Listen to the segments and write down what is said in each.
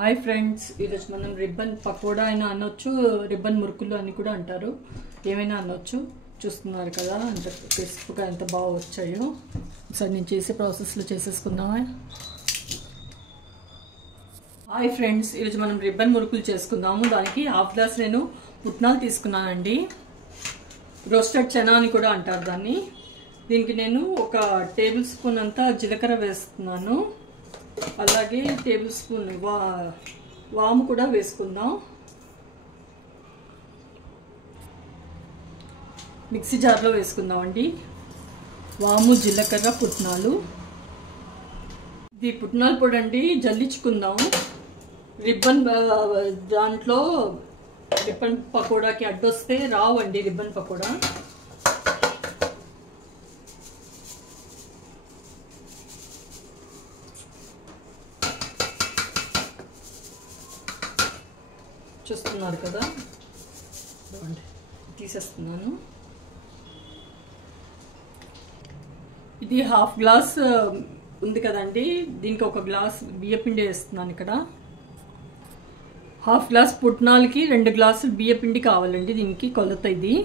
Hi friends, ఈరోజు మనం ribbon pakoda అయినా అనొచ్చు, రిబ్బన్ మురుకులు అని కూడా అంటారు. ఏమైనా అనొచ్చు. చూస్తున్నారు కదా అంత క్రిస్ప్గా ఎంత బాగా వచ్చాయో. ఒకసారి నేను చేసే ప్రాసెస్లో చేసేసుకుందామా. హాయ్ ఫ్రెండ్స్, ఈరోజు మనం రిబ్బన్ మురుకులు చేసుకుందాము. దానికి హాఫ్ గ్లాస్ నేను పుట్నాలు తీసుకున్నానండి. రోస్టెడ్ చనా అని కూడా అంటారు దాన్ని. దీనికి నేను ఒక టేబుల్ స్పూన్ అంతా జీలకర్ర వేస్తున్నాను. అలాగే టేబుల్ స్పూన్ వాము కూడా వేసుకుందాం. మిక్సీ జార్లో వేసుకుందామండి. వాము, జీలకర్ర, పుట్నాలు. ఇది పుట్నాల పొడి అండి, జల్లించుకుందాం. రిబ్బన్ దాంట్లో రిబ్బన్ పకోడాకి అడ్డొస్తే రావండి రిబ్బన్ పకోడా. చూస్తున్నారు కదా, తీసేస్తున్నాను. ఇది హాఫ్ గ్లాస్ ఉంది కదండి, దీనికి ఒక గ్లాస్ బియ్యపిండి వేస్తున్నాను. ఇక్కడ హాఫ్ గ్లాస్ పుట్నాలకి 2 గ్లాసులు బియ్యపిండి కావాలండి. దీనికి కొలత ఇది.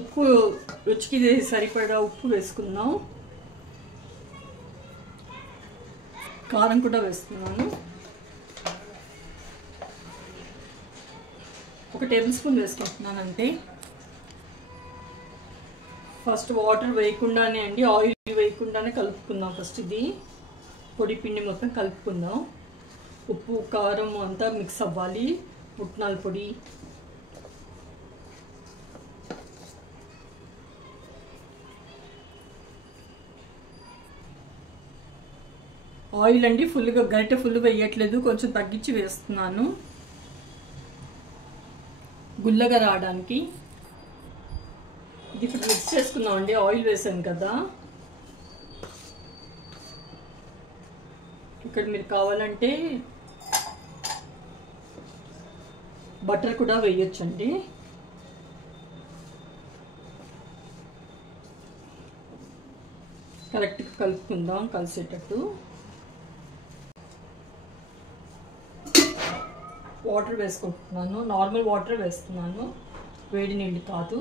ఉప్పు రుచికి సరిపడా ఉప్పు వేసుకుందాం. కారం కూడా వేస్తున్నాను. 1 టేబుల్ స్పూన్ వేసుకుంటున్నాను అంతే. ఫస్ట్ వాటర్ వేయకుండానే అండి, ఆయిల్ వేయకుండానే కలుపుకుందాం. ఫస్ట్ ఇది పొడి పిండి మొత్తం కలుపుకుందాం. ఉప్పు కారం అంతా మిక్స్ అవ్వాలి. పుట్నాల పొడి, ఆయిల్ అండి ఫుల్గా, గరిటె ఫుల్ వేయట్లేదు, కొంచెం తగ్గించి వేస్తున్నాను గుల్లగా రావడానికి. ఇది ఇప్పుడు మిక్స్ చేసుకుందాం అండి. ఆయిల్ వేసాను కదా. ఇక్కడ మీరు కావాలంటే బటర్ కూడా వేయొచ్చండి. కరెక్ట్గా కలుపుకుందాం, కలిసేటట్టు. వాటర్ వేసుకుంటున్నాను, నార్మల్ వాటర్ వేస్తున్నాను, వేడి నీళ్ళు కాదు.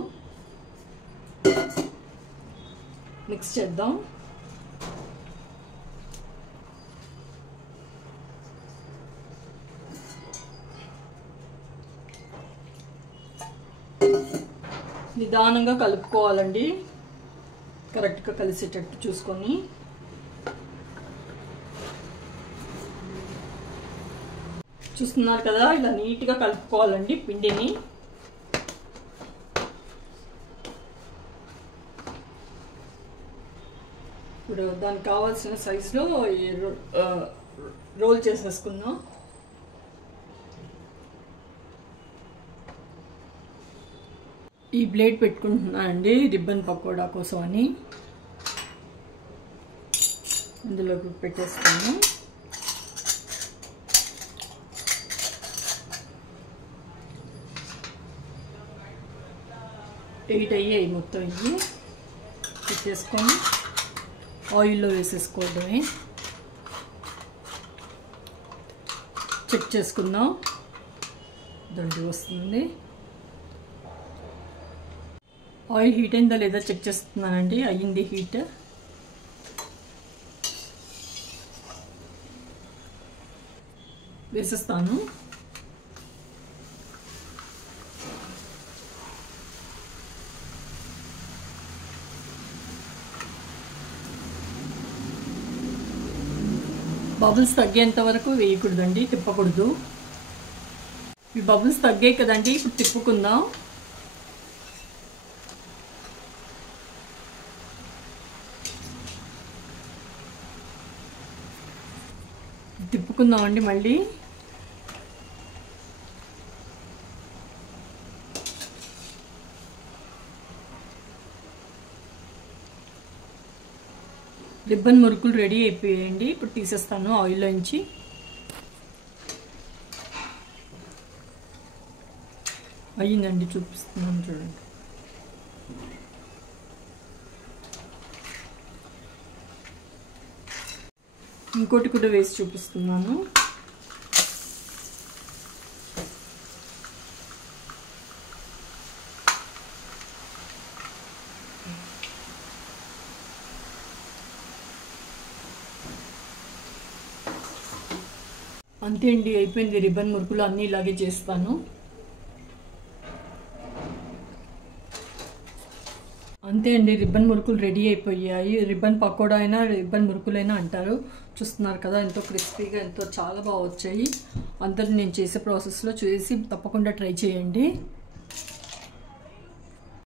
మిక్స్ చేద్దాం. నిదానంగా కలుపుకోవాలండి, కరెక్ట్గా కలిసేటట్టు చూసుకొని. చూస్తున్నారు కదా, ఇలా నీట్గా కలుపుకోవాలండి పిండిని. ఇప్పుడు దానికి కావాల్సిన సైజులో రోల్ చేసేసుకుందాం. ఈ ప్లేట్ పెట్టుకుంటున్నానండి రిబ్బన్ పకోడా కోసం అని. ఇందులోకి పెట్టేస్తాను. ఎయిట్ అయ్యాయి మొత్తం. ఇవి పెట్టేసుకొని ఆయిల్లో వేసేసుకోవడమే. చెక్ చేసుకుందాం, దండి వస్తుంది. ఆయిల్ హీట్ అయిందా లేదా చెక్ చేస్తున్నానండి. అయ్యింది హీట్. వేసేస్తాను. బబుల్స్ తగ్గేంత వరకు వేయకూడదండి, తిప్పకూడదు. ఈ బబుల్స్ తగ్గాయి కదండి, ఇప్పుడు తిప్పుకుందాం. తిప్పుకుందామండి మళ్ళీ. రిబ్బన్ మురుకులు రెడీ అయిపోయాయండి. ఇప్పుడు తీసేస్తాను ఆయిల్లో నుంచి. అయ్యిందండి, చూపిస్తున్నాను చూడండి. ఇంకోటి కూడా వేసి చూపిస్తున్నాను. అంతే అండి, అయిపోయింది. రిబ్బన్ మురుకులు అన్నీ ఇలాగే చేస్తాను. అంతే అండి, రిబ్బన్ మురుకులు రెడీ అయిపోయాయి. రిబ్బన్ పకోడా అయినా రిబ్బన్ మురుకులైనా అంటారు. చూస్తున్నారు కదా ఎంతో క్రిస్పీగా, ఎంతో చాలా బాగా వచ్చాయి. అందరూ నేను చేసే ప్రాసెస్లో చూసి తప్పకుండా ట్రై చేయండి.